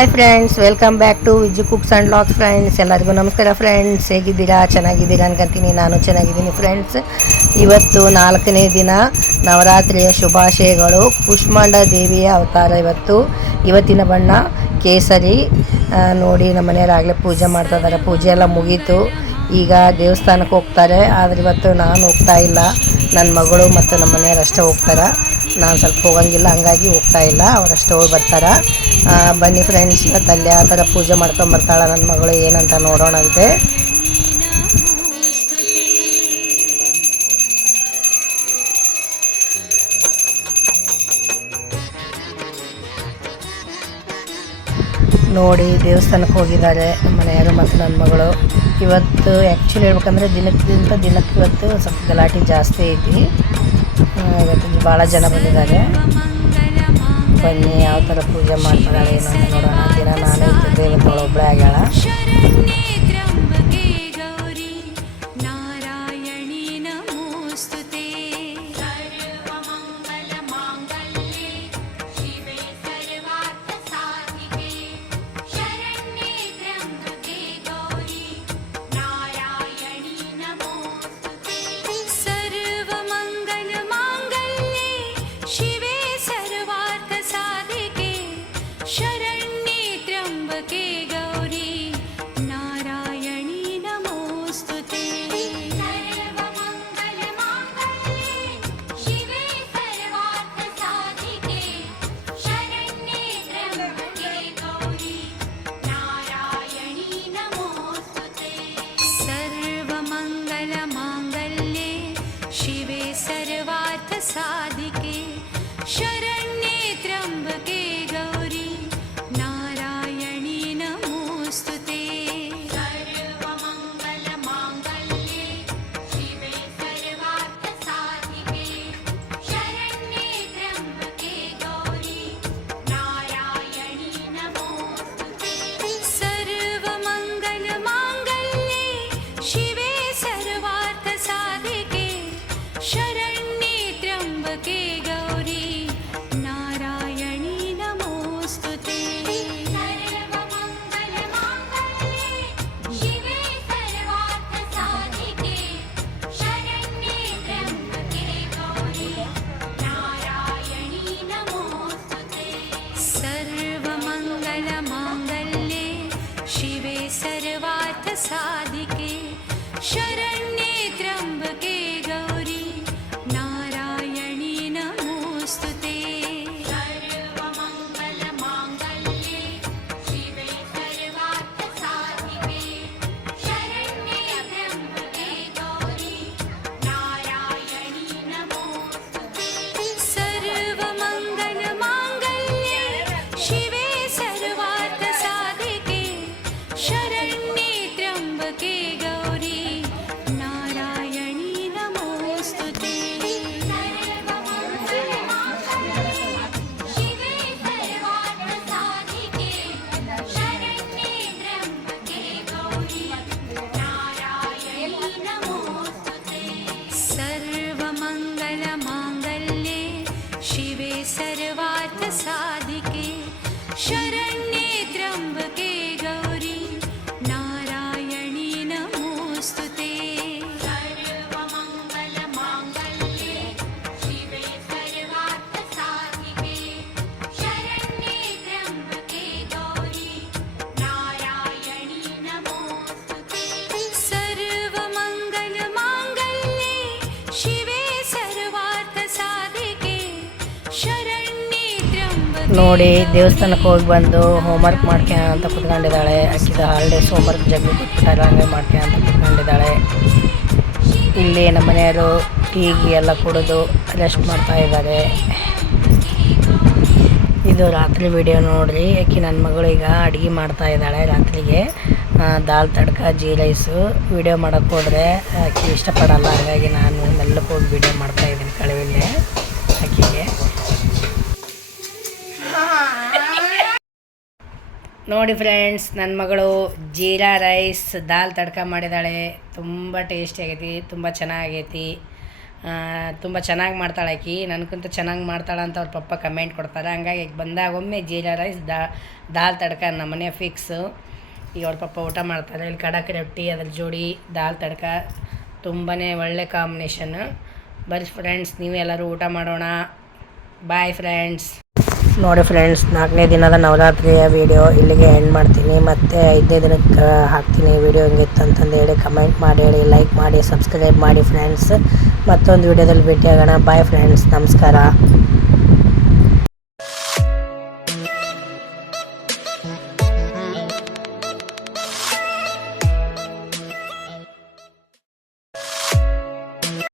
Hi friends welcome back to Viju cooks and looks friends ಎಲ್ಲರಿಗೂ ನಮಸ್ಕಾರ friends ಹೇಗಿದ್ದೀರಾ? ಚೆನ್ನಾಗಿದ್ದೀರಾ ಅನ್ಕೊಂತೀನಿ. ನಾನು ಚೆನ್ನಾಗಿದ್ದೀನಿ ಫ್ರೆಂಡ್ಸ್ ಇವತ್ತು ನಾಲ್ಕನೇ ದಿನ ನವರಾತ್ರಿಯ ಶುಭಾಶಯಗಳು. ಕುಷ್ಮಾಂಡ ದೇವಿಯ ಅವತಾರ ಇವತ್ತು. ಇವತ್ತಿನ ಬಣ್ಣ ಕೇಸರಿ. ನೋಡಿ ನಮ್ಮ ಮನೆಯವರಾಗಲೇ ಪೂಜೆ ಮಾಡ್ತಾ ಇದ್ದಾರೆ. ಪೂಜೆ ಎಲ್ಲ ಮುಗೀತು. ಈಗ ದೇವಸ್ಥಾನಕ್ಕೆ ಹೋಗ್ತಾರೆ. ಆದರೆ ಇವತ್ತು ನಾನು ಹೋಗ್ತಾ ಇಲ್ಲ. ನನ್ನ ಮಗಳು ಮತ್ತು ನಮ್ಮ ಮನೆಯವ್ರು ಅಷ್ಟೇ ಹೋಗ್ತಾರೆ. ನಾನು ಸ್ವಲ್ಪ ಹೋಗಂಗಿಲ್ಲ, ಹಂಗಾಗಿ ಹೋಗ್ತಾ ಇಲ್ಲ. ಅವರಷ್ಟೇ ಹೋಗಿ ಬರ್ತಾರೆ. ಬನ್ನಿ ಫ್ರೆಂಡ್ಸ್ ಅಲ್ಲಿ ಆ ಥರ ಪೂಜೆ ಮಾಡ್ಕೊಂಡು ಬರ್ತಾಳೆ ನನ್ನ ಮಗಳು, ಏನಂತ ನೋಡೋಣಂತೆ. ನೋಡಿ, ದೇವಸ್ಥಾನಕ್ಕೆ ಹೋಗಿದ್ದಾರೆ ಮನೆಯವರು ಮತ್ತು ನನ್ನ ಮಗಳು. ಇವತ್ತು ಆ್ಯಕ್ಚುಲಿ ಹೇಳ್ಬೇಕಂದ್ರೆ ದಿನಕ್ಕಿಂತ ದಿನಕ್ಕೆ ಇವತ್ತು ಸ್ವಲ್ಪ ಗಲಾಟೆ ಜಾಸ್ತಿ ಐತಿ. ಇವತ್ತು ಭಾಳ ಜನ ಬಂದಿದ್ದಾರೆ. ಬನ್ನಿ ಯಾವ ಥರ ಪೂಜೆ ಮಾಡ್ತಾಳೆ ಏನು ನೋಡೋಣ. ದಿನ ನಾನೇ ಇವತ್ತು ಒಬ್ಬಳೇ ಆಗ್ಯಾಳ. शरण्ये त्र्यम्बके सर्वार्थसाधिके शरण्ये त्र्यम्बके ನೋಡಿ ದೇವಸ್ಥಾನಕ್ಕೆ ಹೋಗಿ ಬಂದು ಹೋಮ್ವರ್ಕ್ ಮಾಡ್ಕೆ ಅಂತ ಕುತ್ಕೊಂಡಿದ್ದಾಳೆ. ಅಕ್ಕಿದ ಹಾಲಿಡೇಸ್ ಹೋಮ್ವರ್ಕ್ ಜಗ್ಗಿ ಕೊಟ್ಬಿಟ್ಟಾರೆ, ಹಂಗೆ ಮಾಡ್ಕೆ ಅಂತ ಕುತ್ಕೊಂಡಿದ್ದಾಳೆ. ಇಲ್ಲಿ ನಮ್ಮ ಮನೆಯವರು ಟೀಗಿ ಎಲ್ಲ ಕುಡಿದು ರೆಸ್ಟ್ ಮಾಡ್ತಾ ಇದ್ದಾರೆ. ಇದು ರಾತ್ರಿ ವಿಡಿಯೋ ನೋಡ್ರಿ. ಆಕೆ ನನ್ನ ಮಗಳು ಈಗ ಅಡುಗೆ ಮಾಡ್ತಾ ಇದ್ದಾಳೆ ರಾತ್ರಿಗೆ. ದಾಲ್, ತಡ್ಕ ಜೀ ರೈಸು ವಿಡಿಯೋ ಮಾಡೋಕ್ಕೆ ಹೋದರೆ ಆಕೆ ಇಷ್ಟಪಡಲ್ಲ. ಹಾಗಾಗಿ ನಾನು ಮೆಲ್ಲಕ್ಕೆ ಹೋಗಿ ವಿಡಿಯೋ ಮಾಡ್ತಾ ಇದ್ದೀನಿ ಕಳವಿಲ್ಲೇ. ನೋಡಿ ಫ್ರೆಂಡ್ಸ್ ನನ್ನ ಮಗಳು ಜೀರಾ ರೈಸ್ ದಾಲ್ ತಡ್ಕ ಮಾಡಿದ್ದಾಳೆ ತುಂಬ ಟೇಸ್ಟಿ ಆಗೈತಿ, ತುಂಬ ಚೆನ್ನಾಗೈತಿ. ತುಂಬ ಚೆನ್ನಾಗಿ ಮಾಡ್ತಾಳೆ ಆಕಿ. ನನಗಂತ ಚೆನ್ನಾಗಿ ಮಾಡ್ತಾಳೆ ಅಂತ ಅವ್ರ ಪಪ್ಪ ಕಮೆಂಟ್ ಕೊಡ್ತಾರೆ. ಹಂಗಾಗಿ ಬಂದಾಗ ಒಮ್ಮೆ ಜೀರಾ ರೈಸ್ ದಾ, ದಾಲ್ ತಡ್ಕ ನಮ್ಮ ಮನೆ ಫಿಕ್ಸು ಈಗ ಅವ್ರ ಪಪ್ಪ ಊಟ ಮಾಡ್ತಾರೆ. ಇಲ್ಲಿ ಕಡಕ್ ರೊಟ್ಟಿ ಅದ್ರ ಜೋಡಿ ದಾಲ್ ತಡ್ಕ. ತುಂಬಾ ಒಳ್ಳೆ ಕಾಂಬಿನೇಷನ್ ಬರ್ರಿ ಫ್ರೆಂಡ್ಸ್ ನೀವು ಎಲ್ಲರೂ ಊಟ ಮಾಡೋಣ. ಬಾಯ್ ಫ್ರೆಂಡ್ಸ್ ನೋಡಿ ಫ್ರೆಂಡ್ಸ್ ನಾಲ್ಕನೇ ದಿನದ ನವರಾತ್ರಿಯ ವಿಡಿಯೋ ಇಲ್ಲಿಗೆ ಎಂಡ್ ಮಾಡ್ತೀನಿ. ಮತ್ತು ಐದನೇ ದಿನಕ್ಕೆ ಹಾಕ್ತೀನಿ ವಿಡಿಯೋ ಹೆಂಗಿತ್ತು ಅಂತಂದು ಹೇಳಿ ಕಮೆಂಟ್ ಮಾಡಿ, ಹೇಳಿ ಲೈಕ್ ಮಾಡಿ ಸಬ್ಸ್ಕ್ರೈಬ್ ಮಾಡಿ ಫ್ರೆಂಡ್ಸ್ ಮತ್ತೊಂದು ವಿಡಿಯೋದಲ್ಲಿ ಭೇಟಿಯಾಗೋಣ. ಬಾಯ್ ಫ್ರೆಂಡ್ಸ್ ನಮಸ್ಕಾರ.